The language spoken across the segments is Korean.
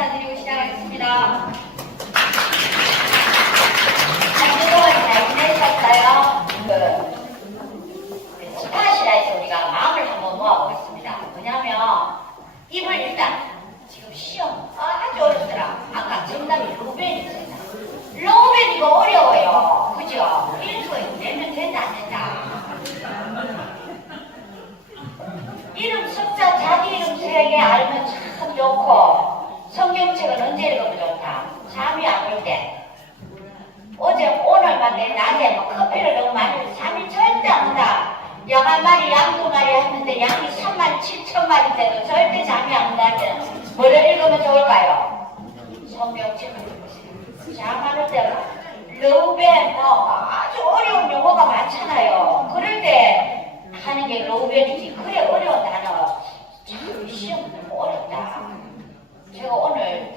인사드리고 시작하겠습니다. 한주동안 잘 지내셨어요? 그, 스파시라에서 우리가 마음을 한번 모아보겠습니다. 뭐냐면, 입을 일단, 지금 시험 아주 어렵더라. 아까 정답이 로벤이잖아. 로벤 이거 어려워요. 그죠? 이거 내면 된다, 안 된다. 이름 숫자 자기 이름 세개 알면 참 좋고 성경책은 언제 읽으면 좋다. 잠이 안 올 때. 어제 오늘만 내 낮에 뭐 커피를 너무 많이 먹어서 잠이 절대 안 온다. 양한 마리 양두 마리 했는데 양이 3만 7천 마리인데도 절대 잠이 안 온다면 뭐를 읽으면 좋을까요? 성경책을 읽으세요. 잠안 올 때가 러벤 뭐 아주 어려운 용어가 많잖아요. 그럴 때 하는 게 로벤이지 그래 어려운 단어 참 시험 너무 어렵다 제가 오늘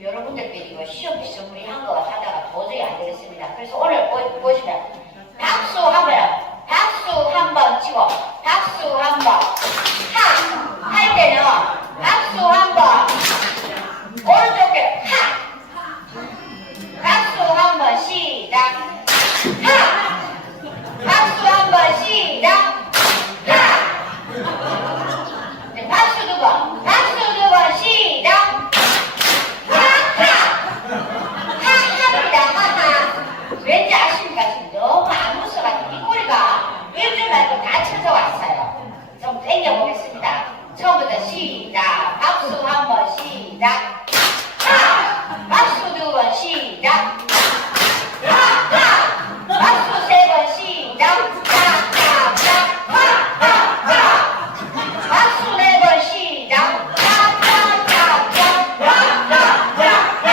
여러분들께 이거 시험 비스무리 한거 하다가 도저히 안 되겠습니다. 그래서 오늘 보, 보시면 박수 한번 박수 한 번 치고 박수 한 번 하 할 때는 박수 한 번. 오른쪽 에 하 박수 한 번 시작 하 박수 한 번 시작. 하! 네, 박수 두 번. 박수 두 번 시작. 하하. 하하입니다. 하하. 왠지 아십니까? 지금 너무 안 웃어가지고 이 꼬리가 일주일 말고 다 쳐져 왔어요. 좀 당겨보겠습니다. 처음부터 시작. 박수 한 번 시작. 하! 박수 두 번 시작. 하하! 박수 세 번 시작. 하하하! 하하하! 박수 네 번 시작. 하하하하! 하하하하!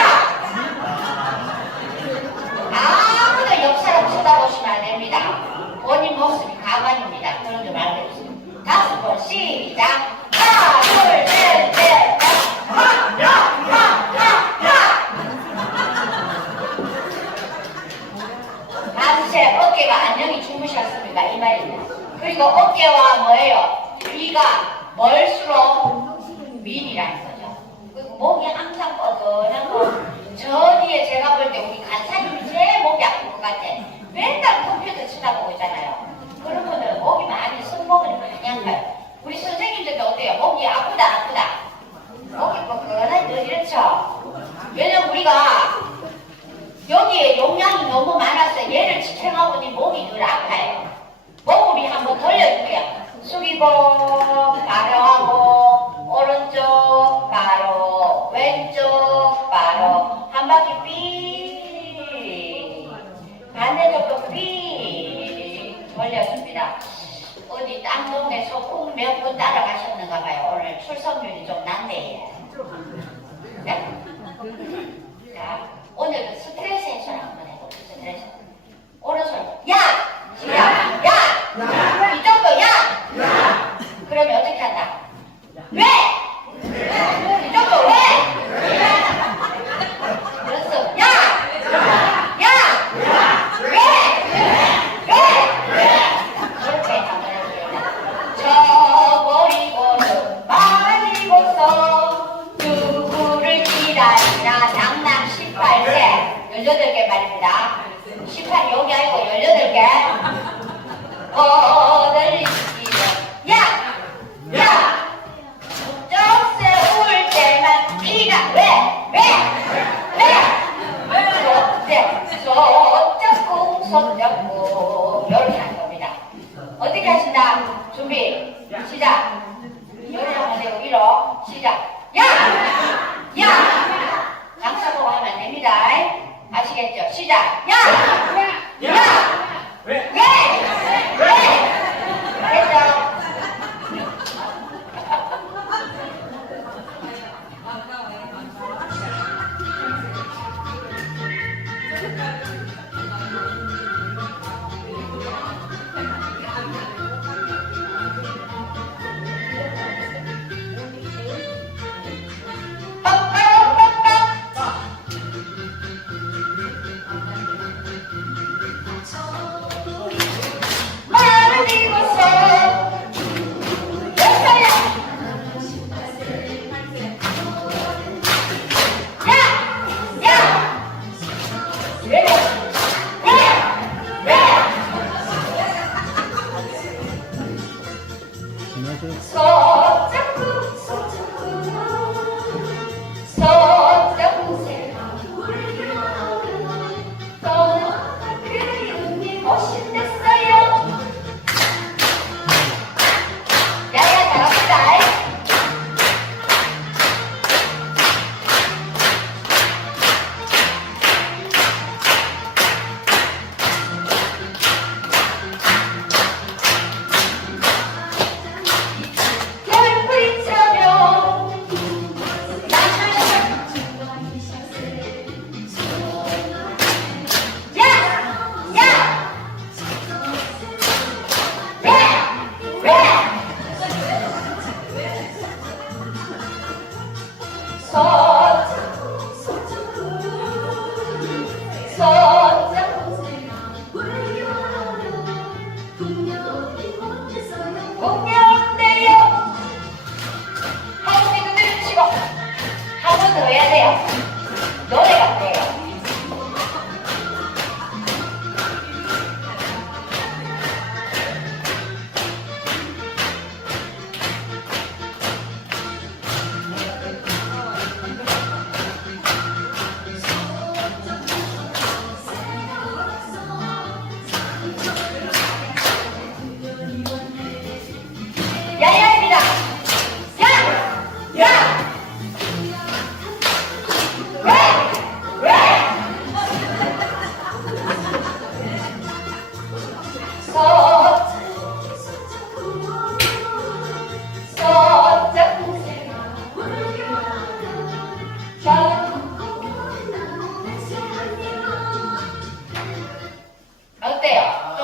아무도 옆사람 쳐다보시면 안 됩니다. 본인 모습이 가만입니다. 그런 좀 알고 있어요. 다섯 번 시작. 하나, 둘, 셋, 넷, 다섯. 하, 하, 하, 하, 하. 밤새 어깨가 안녕히 주무셨습니다. 이 말입니다. 그리고 어깨와 뭐예요? 위가 멀수록 윈이라는 거죠. 그리고 목이 항상 뻐근하고 저 뒤에 제가 볼 때 우리 간사님이 제일 목이 아픈 것 같아. 맨날 컴퓨터 쳐다보고 있잖아요. 분들은 목이 많이 손목을 많이 아파요. 우리 선생님들도 어때요? 목이 아프다 아프다. 목이 뻐근하죠 이렇죠. 왜냐면 우리가 여기에 용량이 너무 많아서 얘를 집행하고니 몸이 늘 아파요. 몸 우리 한번 돌려줄게요. 숙이고 바로 하고 오른쪽 바로 왼쪽 바로 한 바퀴 삐 반대쪽도 삐 돌려줍니다. 어디 딴 동네 소풍 몇분 따라가셨는가 봐요. 오늘 출석률이 좀 낮네. 네? 자, 오늘은 스트레스 해소를 한번 해볼게요. 스트레스. 오른손, 야! 시작! 야! 이쪽도 야! 그러면 어떻게 한다? 왜? 18이 여기 아니고 18개 거들리시면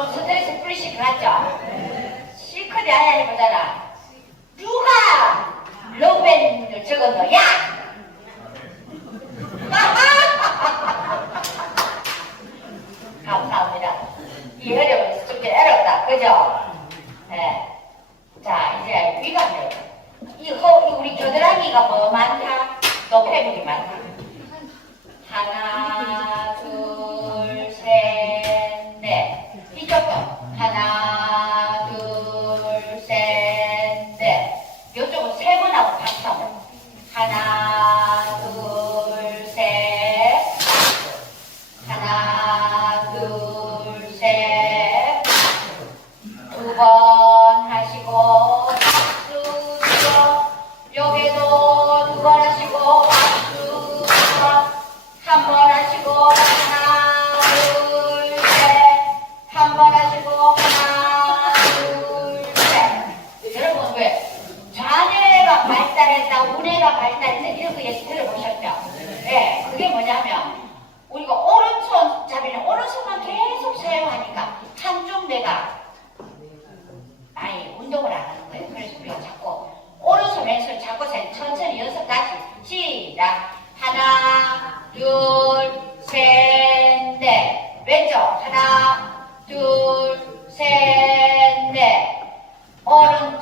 좀 스트레스 풀리실 것 같죠? 실컷 야야해 보잖아. 누가 로맨을 적은 거야? 감사합니다. 이 어려운 숙제 어렵다. 그죠? 네. 자, 이제 위관들. 이 호, 우리 겨드랑이가 뭐 많다? 또 패물이 많다. 하나, orange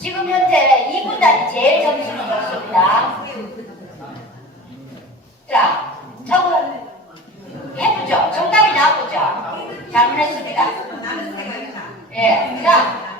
지금 현재 2분단이 제일 점심이 좋습니다. 자, 저분 예쁘죠? 정답이 나왔죠? 잘못했습니다. 예, 자.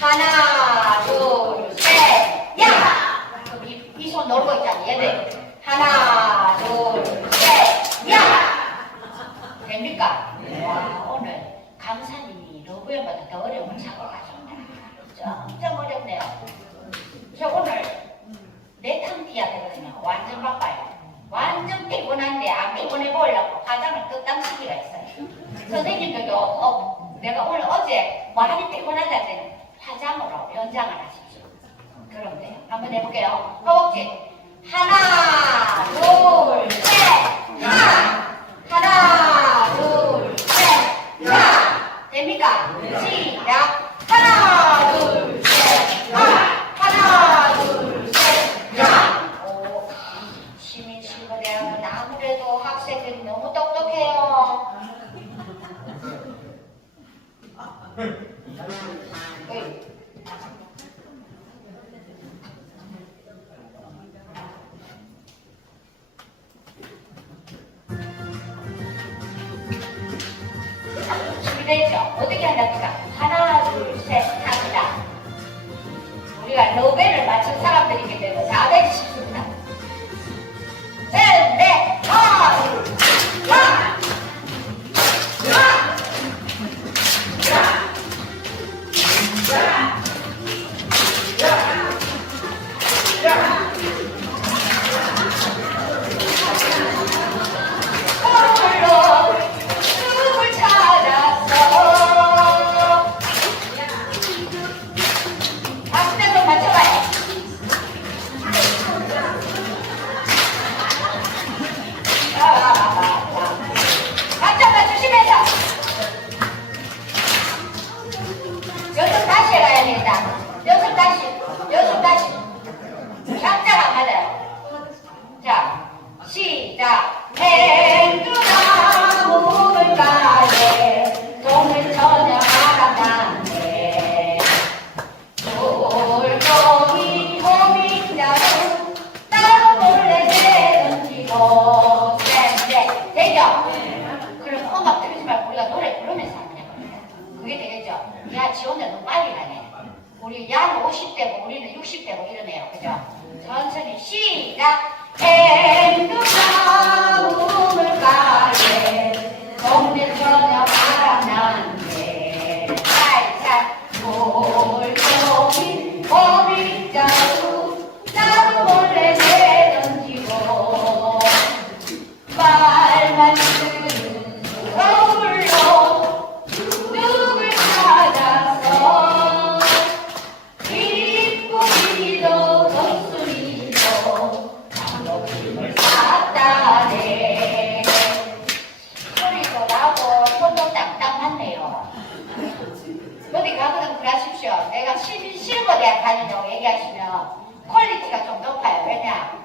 para 우리 양 50대고 우리는 60대고 이러네요. 그죠? 천천히 시작. 앵두나 대학 다닌다고 얘기하시면 퀄리티가 좀 높아요 왜냐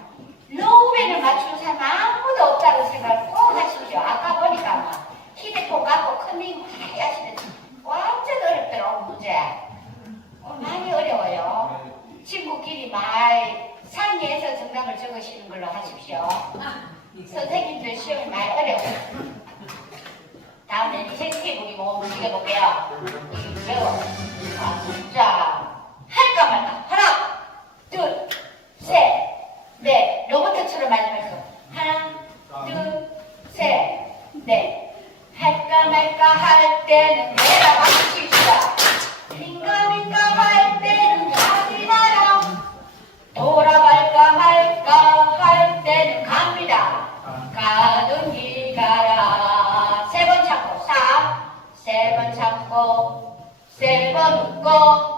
로우맨을 맞추는 사람 아무도 없다는 생각을 꼭 하십시오 아까 보니까 막 휴대폰 갖고 큰일 많이 하시는 완전 어렵더라고 문제 어, 많이 어려워요. 친구끼리 많이 상의해서 정답을 적으시는 걸로 하십시오. 선생님들 시험이 많이 어려워요. 다음에 생태국이 뭐 움직여볼게요. 이거 아, 자, 할까 말까. 하나, 둘, 셋, 넷. 로봇처럼 말씀했어. 하나, 둘, 셋, 넷. 할까 말까 할 때는 내가 맞추시다. 민감민감 할 때는 가지 마라. 돌아갈까 말까 할 때는 갑니다. 가던 길 가라. 세 번 참고, 사. 세번 참고, 세 번 웃고,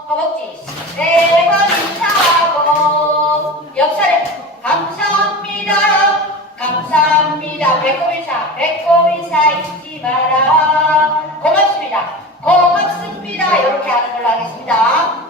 허벅지. 세번 인사하고, 옆사람, 감사합니다. 감사합니다. 배꼽 인사, 배꼽 인사 잊지 마라. 고맙습니다. 고맙습니다. 이렇게 하는 걸로 하겠습니다.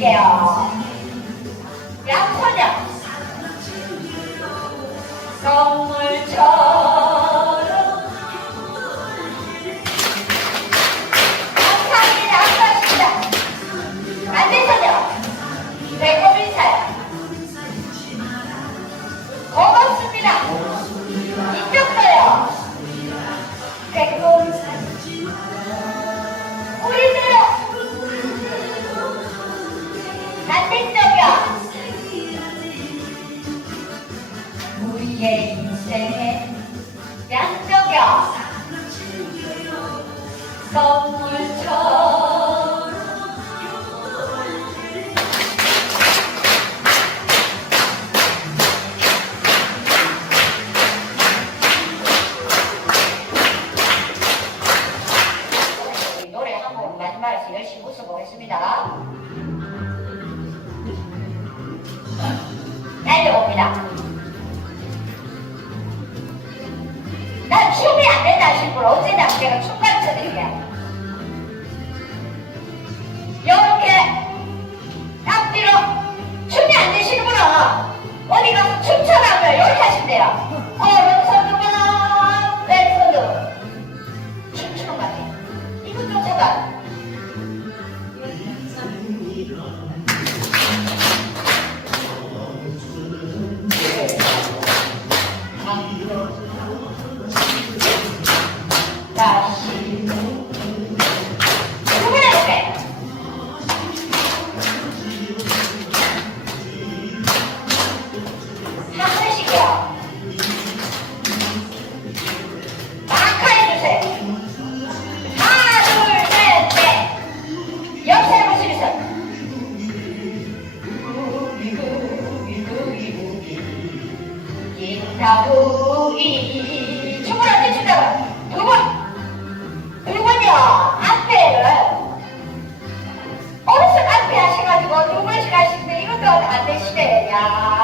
어깨춤을 춰주게요. 양손이요 선물 자, 우이 춤을 안 추시다가 두분 두분요 앞에를 어르신 앞에 하셔가지고 두 분씩 하시는데 이것도 안 되시네요.